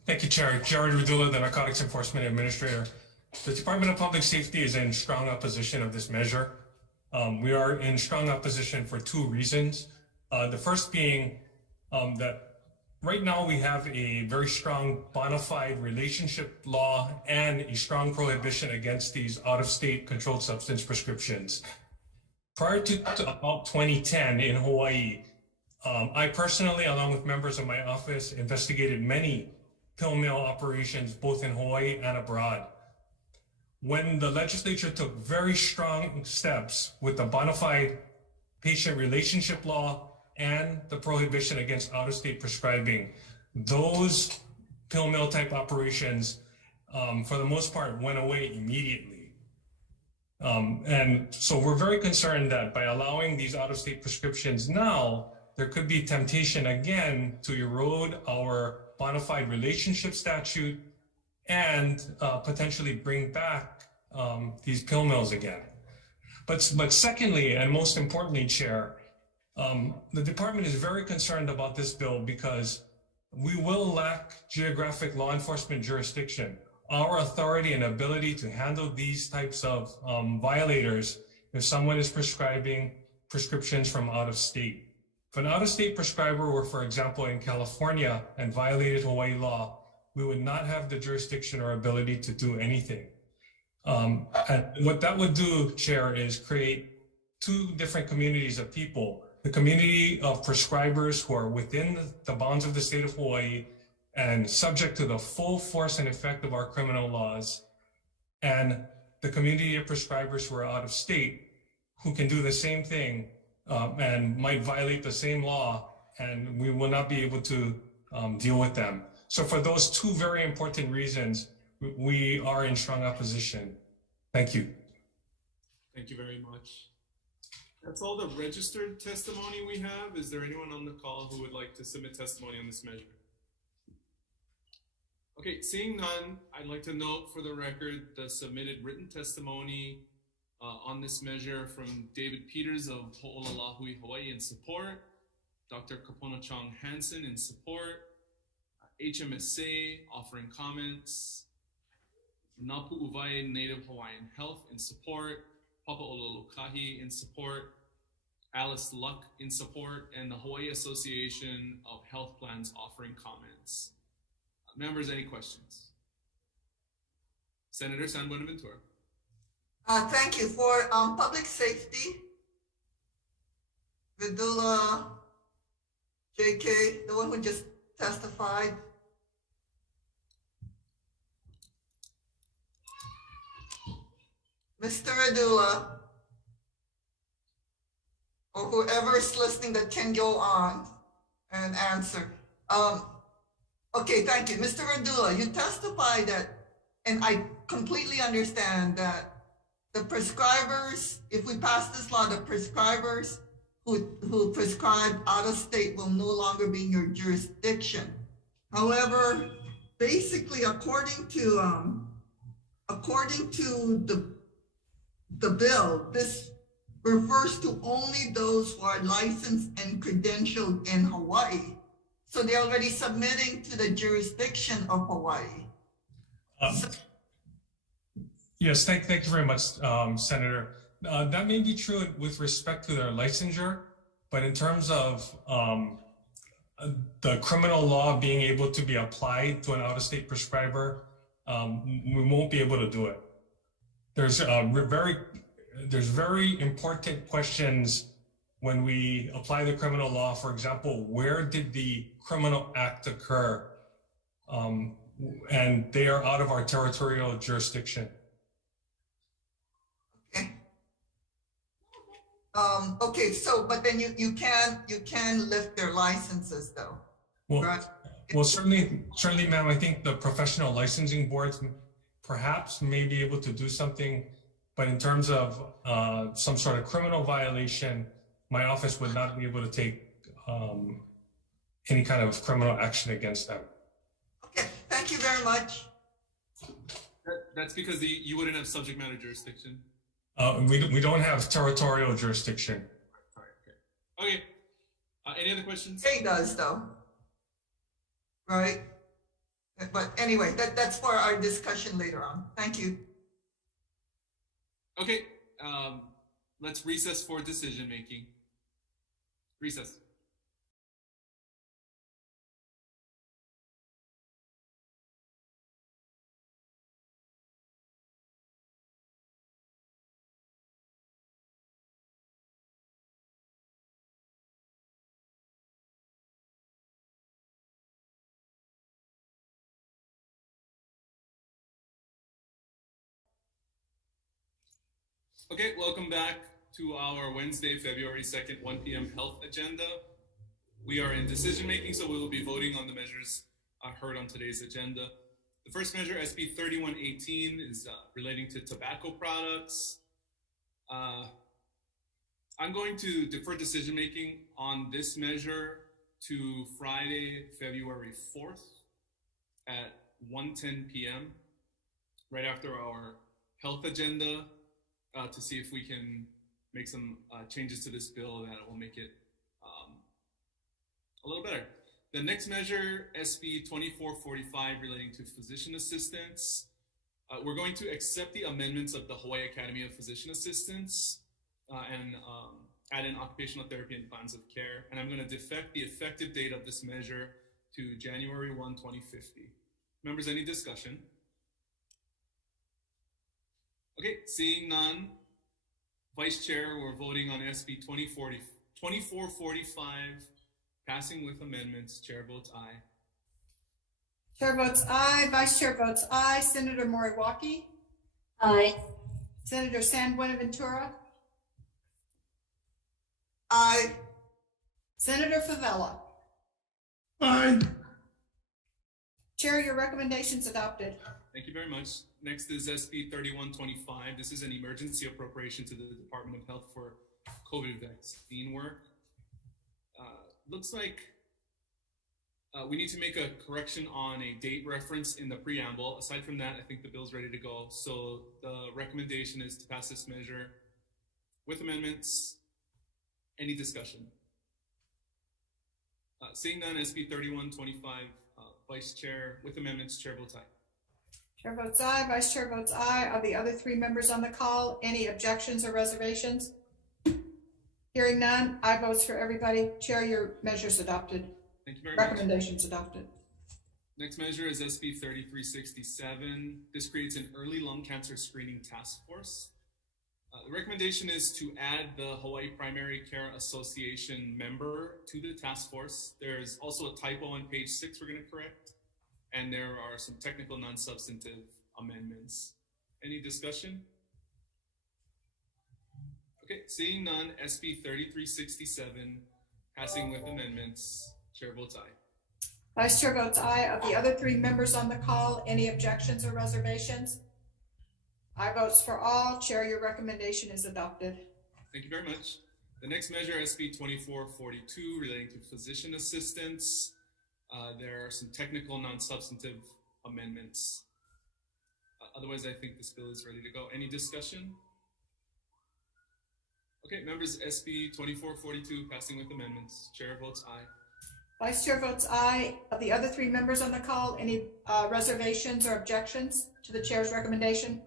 Thank you, Chair. Jared Radula, the Narcotics Enforcement Administrator. The Department of Public Safety is in strong opposition of this measure. We are in strong opposition for two reasons. The first being that right now we have a very strong bona fide relationship law and a strong prohibition against these out-of-state controlled substance prescriptions. Prior to about 2010 in Hawaii, I personally, along with members of my office, investigated many pill mill operations both in Hawaii and abroad. When the legislature took very strong steps with the bona fide patient relationship law and the prohibition against out-of-state prescribing, those pill mill type operations, for the most part, went away immediately. And so we're very concerned that by allowing these out-of-state prescriptions now, there could be temptation again to erode our bona fide relationship statute and potentially bring back these pill mills again. But secondly, and most importantly, Chair, the department is very concerned about this bill because we will lack geographic law enforcement jurisdiction. Our authority and ability to handle these types of violators if someone is prescribing prescriptions from out of state. If an out-of-state prescriber were, for example, in California and violated Hawaii law, we would not have the jurisdiction or ability to do anything. And what that would do, Chair, is create two different communities of people. The community of prescribers who are within the bounds of the state of Hawaii and subject to the full force and effect of our criminal laws, and the community of prescribers who are out of state who can do the same thing and might violate the same law, and we will not be able to deal with them. So for those two very important reasons, we are in strong opposition. Thank you. Thank you very much. That's all the registered testimony we have. Is there anyone on the call who would like to submit testimony on this measure? Okay, seeing none, I'd like to note for the record the submitted written testimony on this measure from David Peters of Ho'olalahui, Hawaii in support, Dr. Kapono Chong Hansen in support, HMSA offering comments, Napu Uvai Native Hawaiian Health in support, Papa Ololukahi in support, Alice Luck in support, and the Hawaii Association of Health Plans offering comments. Members, any questions? Senator San Buenaventura. Thank you. For public safety, Vidula JK, the one who just testified? Mr. Radula, or whoever is listening that can go on and answer. Okay, thank you. Mr. Radula, you testified that, and I completely understand that the prescribers, if we pass this law, the prescribers who prescribe out of state will no longer be in your jurisdiction. However, basically, according to the bill, this refers to only those who are licensed and credentialed in Hawaii. So they're already submitting to the jurisdiction of Hawaii. Yes, thank you very much, Senator. That may be true with respect to their licensure, but in terms of the criminal law being able to be applied to an out-of-state prescriber, we won't be able to do it. There's very important questions when we apply the criminal law. For example, where did the criminal act occur? And they are out of our territorial jurisdiction. Okay, so but then you can lift their licenses though. Well, right? Well, certainly, ma'am. I think the professional licensing boards perhaps may be able to do something, but in terms of some sort of criminal violation, my office would not be able to take any kind of criminal action against them. Okay, thank you very much. That's because you wouldn't have subject matter jurisdiction. We don't have territorial jurisdiction. All right, okay. Any other questions? He does though, right? But anyway, that's for our discussion later on. Thank you. Okay, let's recess for decision making. Recess. Okay, welcome back to our Wednesday, February 2nd, 1 p.m. health agenda. We are in decision making, so we will be voting on the measures heard on today's agenda. The first measure, SB 3118, is relating to tobacco products. I'm going to defer decision making on this measure to Friday, February 4th at 1:10 p.m., right after our health agenda, to see if we can make some changes to this bill that will make it a little better. The next measure, SB 2445, relating to physician assistants. We're going to accept the amendments of the Hawaii Academy of Physician Assistants and add in occupational therapy and plans of care. And I'm going to defect the effective date of this measure to January 1, 2050. Members, any discussion? Okay, seeing none. Vice Chair, we're voting on SB 2445, passing with amendments. Chair votes aye. Chair votes aye. Vice Chair votes aye. Senator Moriwaki? Aye. Senator San Buenaventura? Aye. Senator Favela? Aye. Chair, your recommendation's adopted. Thank you very much. Next is SB 3125. This is an emergency appropriation to the Department of Health for COVID vaccine work. Looks like we need to make a correction on a date reference in the preamble. Aside from that, I think the bill's ready to go. So the recommendation is to pass this measure with amendments. Any discussion? Seeing none, SB 3125, Vice Chair, with amendments, Chair votes aye. Chair votes aye. Vice Chair votes aye. Are the other three members on the call? Any objections or reservations? Hearing none, aye votes for everybody. Chair, your measure's adopted. Thank you very much. Recommendation's adopted. Next measure is SB 3367. This creates an early lung cancer screening task force. The recommendation is to add the Hawaii Primary Care Association member to the task force. There's also a typo on page 6 we're going to correct, and there are some technical non-substantive amendments. Any discussion? Okay, seeing none, SB 3367 passing with amendments. Chair votes aye. Vice Chair votes aye. Of the other 3 members on the call, any objections or reservations? Aye votes for all. Chair, your recommendation is adopted. Thank you very much. The next measure, SB 2442, relating to physician assistants. There are some technical non-substantive amendments. Otherwise, I think this bill is ready to go. Any discussion? Okay, members, SB 2442 passing with amendments. Chair votes aye. Vice Chair votes aye. Of the other 3 members on the call, any reservations or objections to the chair's recommendation?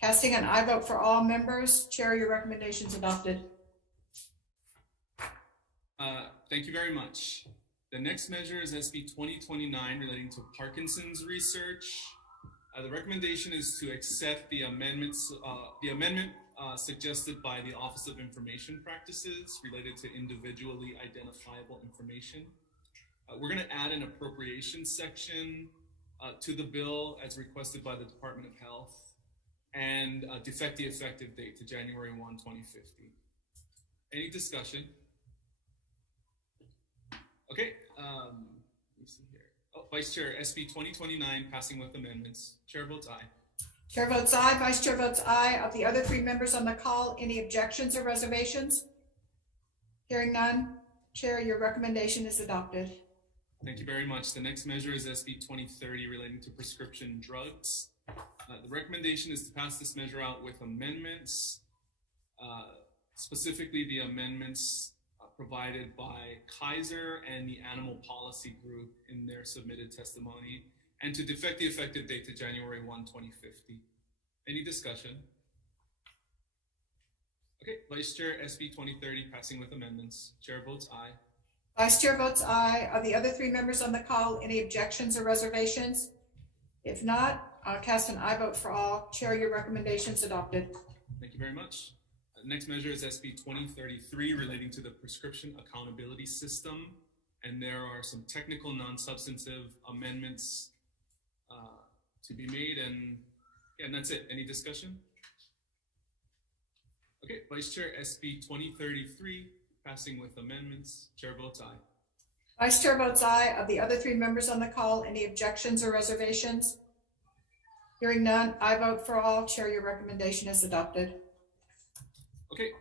Casting an aye vote for all members. Chair, your recommendation is adopted. Thank you very much. The next measure is SB 2029 relating to Parkinson's research. The recommendation is to accept the amendment suggested by the Office of Information Practices related to individually identifiable information. We're going to add an appropriations section to the bill as requested by the Department of Health, and defect the effective date to January 1, 2050. Any discussion? Okay, let me see here. Oh, Vice Chair, SB 2029 passing with amendments. Chair votes aye. Chair votes aye. Vice Chair votes aye. Of the other 3 members on the call, any objections or reservations? Hearing none. Chair, your recommendation is adopted. Thank you very much. The next measure is SB 2030 relating to prescription drugs. The recommendation is to pass this measure out with amendments, specifically the amendments provided by Kaiser and the Animal Policy Group in their submitted testimony, and to defect the effective date to January 1, 2050. Any discussion? Okay, Vice Chair, SB 2030 passing with amendments. Chair votes aye. Vice Chair votes aye. Of the other 3 members on the call, any objections or reservations? If not, I'll cast an aye vote for all. Chair, your recommendation is adopted. Thank you very much. The next measure is SB 2033 relating to the prescription accountability system, and there are some technical non-substantive amendments to be made, and that's it. Any discussion? Okay, Vice Chair, SB 2033 passing with amendments. Chair votes aye. Vice Chair votes aye. Of the other 3 members on the call, any objections or reservations? Hearing none, I vote for all. Chair, your recommendation is adopted. Okay,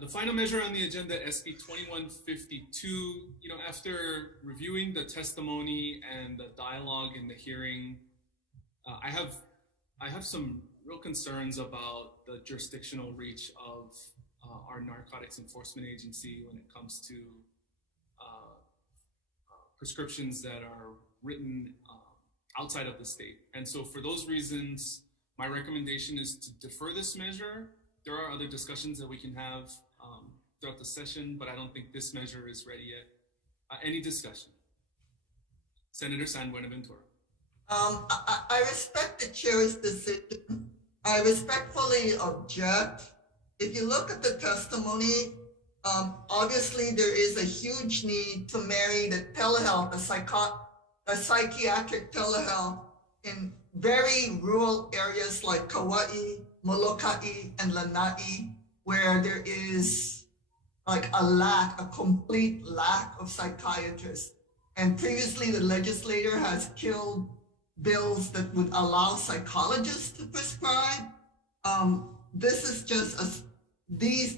the final measure on the agenda, SB 2152. After reviewing the testimony and the dialogue in the hearing, I have some real concerns about the jurisdictional reach of our narcotics enforcement agency when it comes to prescriptions that are written outside of the state. And so for those reasons, my recommendation is to defer this measure. There are other discussions that we can have throughout the session, but I don't think this measure is ready yet. Any discussion? Senator San Buenaventura. I respect the chair's decision. I respectfully object. If you look at the testimony, obviously there is a huge need to marry the telehealth, the psychiatric telehealth in very rural areas like Kauai, Molokai, and Lanai, where there is like a complete lack of psychiatrists. And previously the legislator has killed bills that would allow psychologists to prescribe. This is just this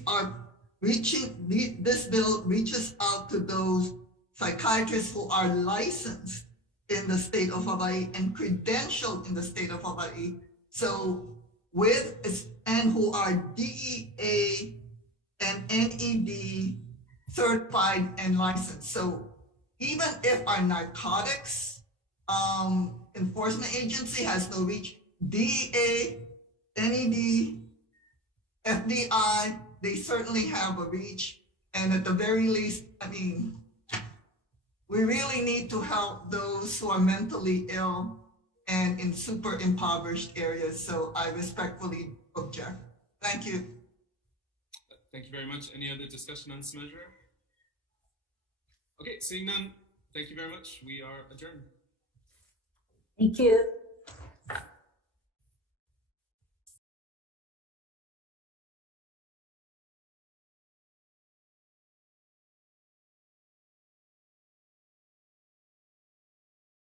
bill reaches out to those psychiatrists who are licensed in the state of Hawaii and credentialed in the state of Hawaii. So and who are DEA and NED certified and licensed. So even if our narcotics enforcement agency has no reach, DEA, NED, FBI, they certainly have a reach. And at the very least, we really need to help those who are mentally ill and in super impoverished areas. So I respectfully object. Thank you. Thank you very much. Any other discussion on this measure? Okay, seeing none, thank you very much. We are adjourned. Thank you.